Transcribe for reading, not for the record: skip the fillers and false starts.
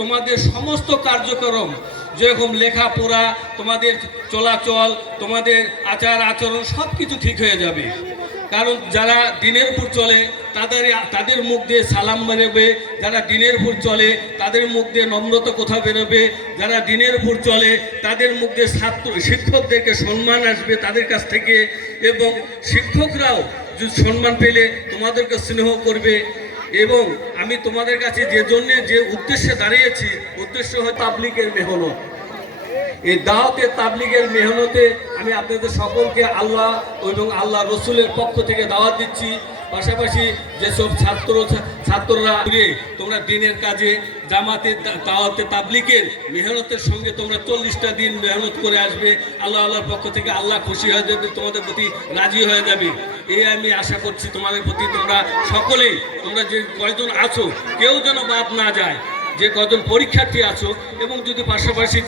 তোমাদের সমস্ত কার্যক্রম যেরকম লেখাপড়া, তোমাদের চলাচল, তোমাদের আচার আচরণ সব কিছু ঠিক হয়ে যাবে। কারণ যারা দিনের উপর চলে তাদের মুখ দিয়ে সালাম বেরোবে, যারা দিনের উপর চলে তাদের মুখ দিয়ে নম্রতা কথা বেরোবে, যারা দিনের উপর চলে তাদের মুখ দিয়ে শিক্ষকদেরকে সম্মান আসবে তাদের কাছ থেকে, এবং শিক্ষকরাও যদি সম্মান পেলে তোমাদেরকে স্নেহ করবে। এবং আমি তোমাদের কাছে যে উদ্দেশ্যে দাঁড়িয়েছি, উদ্দেশ্য হয় তাবলীগের মেহনত। এই দাওয়াতে তাবলীগের মেহনতে আমি আপনাদের সকলকে আল্লাহ এবং আল্লাহ রসুলের পক্ষ থেকে দাওয়াত দিচ্ছি। পাশাপাশি যেসব ছাত্ররা তোমরা দিনের কাজে জামাতের দাওয়াতে তাবলীগের মেহনতের সঙ্গে তোমরা 40টা দিন মেহনত করে আসবে, আল্লাহর পক্ষ থেকে আল্লাহ খুশি হয়ে যাবে, তোমাদের প্রতি রাজি হয়ে যাবে। এই আমি আশা করছি তোমাদের প্রতি। তোমরা সকলেই, তোমরা যে কয়জন আছো কেউ যেন বাদ না যায়, যে কয়জন পরীক্ষার্থী আছো, এবং যদি পাশাপাশি